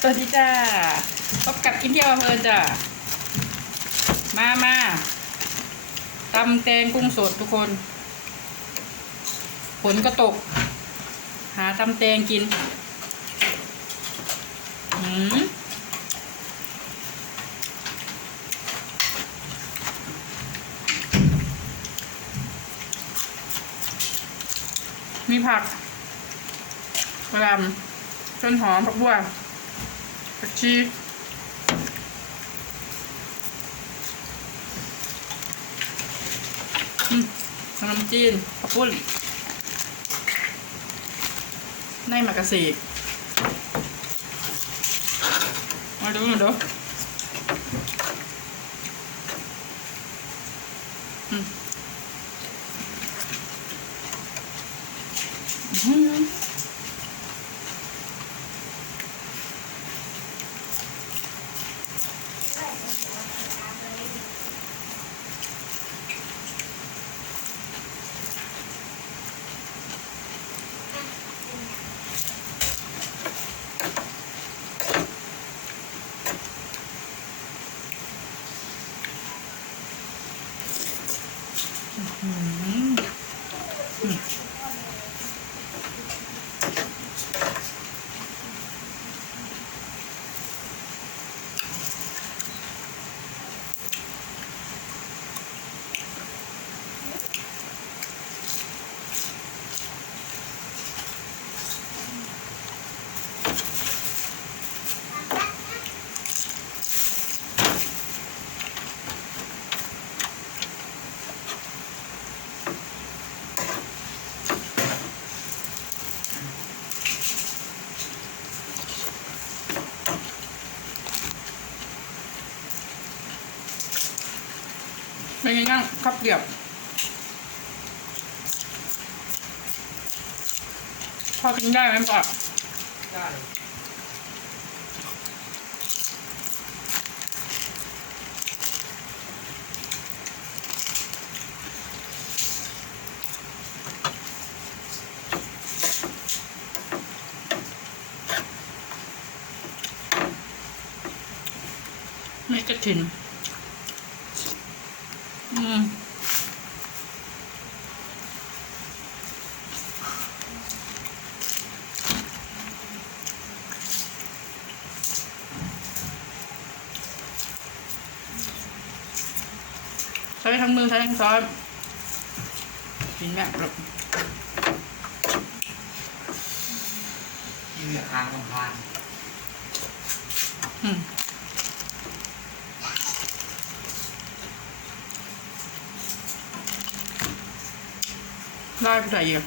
สวัสดีจ้าพบกับกินเที่ยวเพลินจ้ามามาตำแตงกุ้งสดทุกคนฝนก็ตก หาตำแตงกินหืมมีผักกระลำต้นหอมผักบัว ผักชีอืมขนมจีนข้าวปุ้นในมากระสีมาดูมาดูอืม เป็นยังไงบ้างข้าวเกรียบพอกินได้ไหมพ่อได้ไม่กระถิน อืม ใช้ ทั้งมือใช้ทั้งซ้อนกินแบบแบบที่เหนือทางของทางอืมได้ไปใส่เยอะ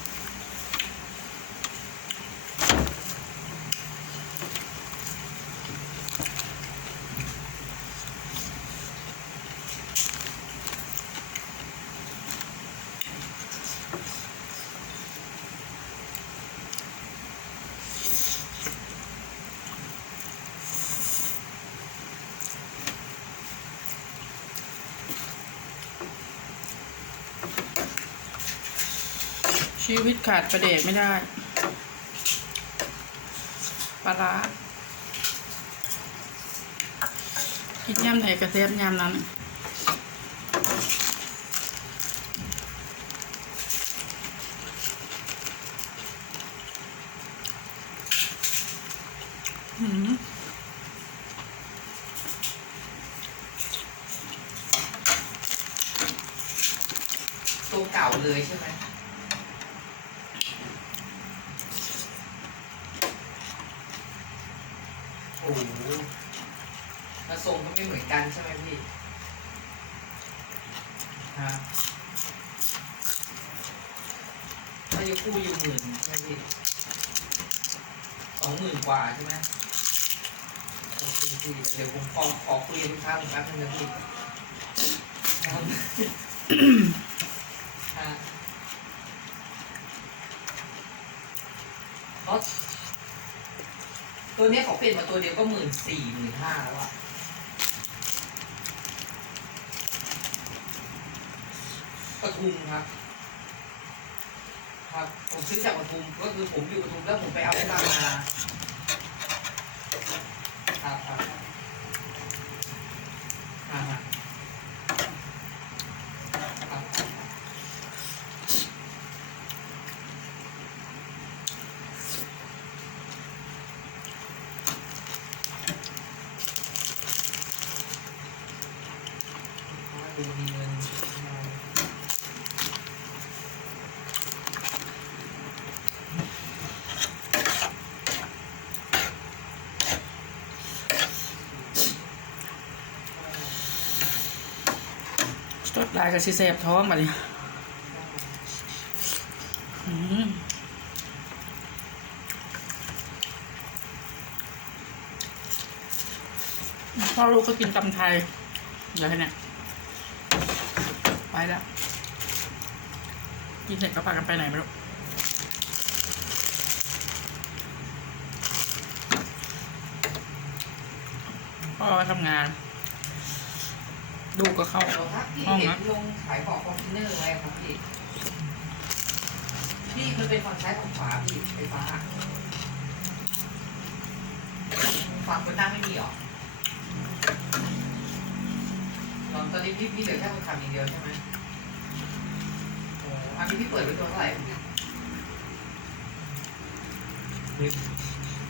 ชีวิตขาดประเดชไม่ได้ ปลาร้ากินย่ำไหนกระเทียมย่ำนั้นอืมตัวเก่าเลยใช่ไหมโอ้โห แล้วทรงก็ไม่เหมือนกันใช่ไหมพี่ฮะถ้าอยู่คู่อยู่หมื่นใช่ไหมพี่สองหมื่นกว่าใช่ไหมโอเคพี่เดี๋ยวผมขอขอคุยกับลูกค้าผมแป๊บนึงนะพี่ฮะเขาตัวนี้เขาเปลี่ยนมาตัวเดียวก็หมื่นสี่หมื่นห้าแล้วอะุมครับ ครับ ผมซื้อจากปทุมก็คือผมอยู่ปทุมแล้วผมไปเอาที่บางนาครับครับาเลย สดลายกับซีแซบท้องมาเลยพ่อลูกก็กินตำไทยเดี๋ยวให้เนี่ยไปแล้ว กินเสร็จก็พากันไปไหนไม่รู้พ่อทำงาน ลูกก็เข้าห้องนะลงขายของคอนเทนเนอร์ไว้ครับพี่พี่มันเป็นฝั่งซ้ายฝั่งขวาพี่ไฟฟ้าฝั่งคนนั่งไม่มีหรอตอนตอนนี้พี่พี่เหลือแค่คนขับอย่างเดียวใช่ไหมโอ้อันนี้พี่เปิดไว้ตัวเท่าไหร่พี่หน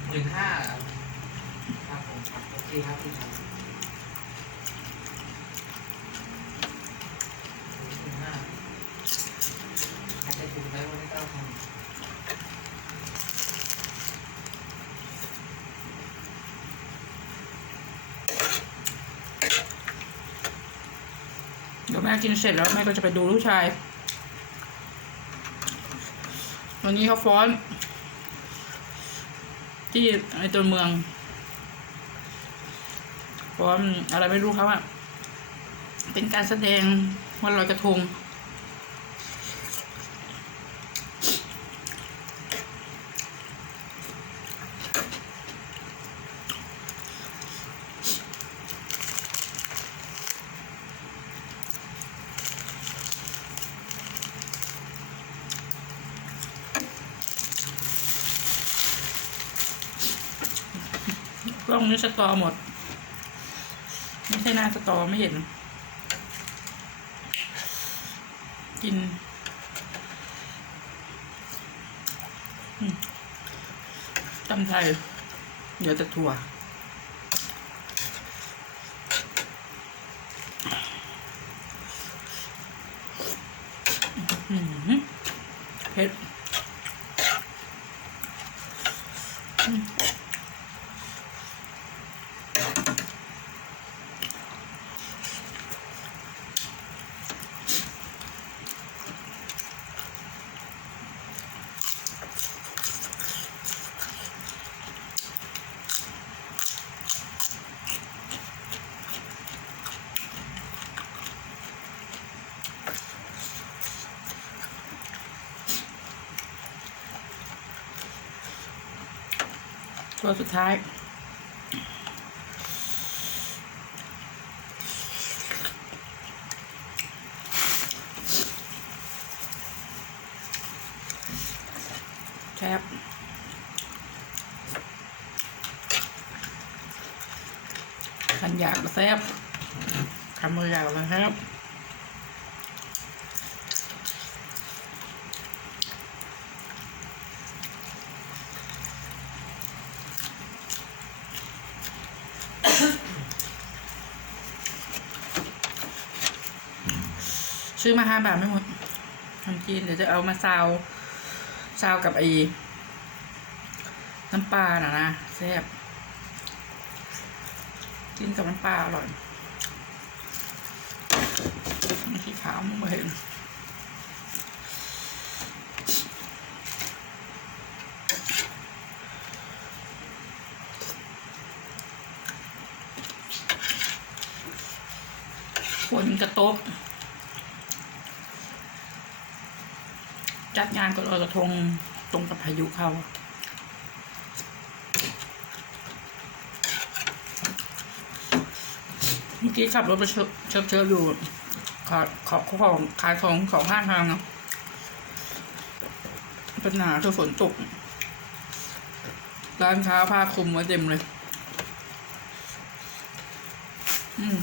หมื่นห้ารอครับผมครับโอเคครับพี่ครับ หมื่นห้าอาจจะถูกไหมว่าไม่กล้าทำ เดี๋ยวแม่กินเสร็จแล้วแม่ก็จะไปดูลูกชาย วันนี้เขาฟ้อน ที่ในตัวเมือง ฟ้อนอะไรไม่รู้ครับอะ เป็นการแสดงวันลอยกระทง กล้องนี้สตอหมด ไม่ใช่หน้าสตอไม่เห็น กินตำไทยเดี๋ยวแต่ถั่วเผ็ด ตัวสุดท้าย แคบขันอยากมาแซบคำมืออยากนะครับ ซื้อมาห้าบาทไม่หมดทำกินเดี๋ยวจะเอามาซาวซาวกับไอ้น้ำปลาน่ะนะแซ่บกินกับน้ำปลาอร่อยไม่ขี้ขาวมึงม่เห็นฝนกระตก จัดงานก็ลอยกระทงตรงกับพายุเขาเมื่อกี้ขับรถไปเชิญเชิญเชิญอยู่ ขอขอของขายของของข้างทางเนาะปัญหาคือฝนตก ร้านค้าผ้าคลุมไว้เต็มเลย อืม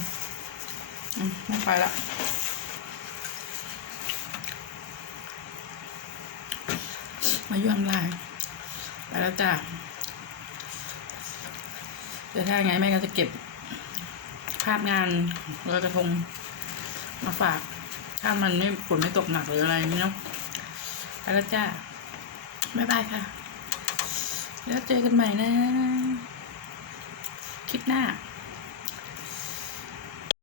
อืม ไม่ไปละ มายุ่งลายไปแล้วจ้าเดี๋ยวถ้าไงแม่ก็จะเก็บ ภาพงานลอยกระทงมาฝาก ถ้ามันไม่ฝนไม่ตกหนักหรืออะไรนี่เนาะไปแล้วจ้าบ๊ายบายค่ะ แล้วเจอกันใหม่นะ คลิปหน้า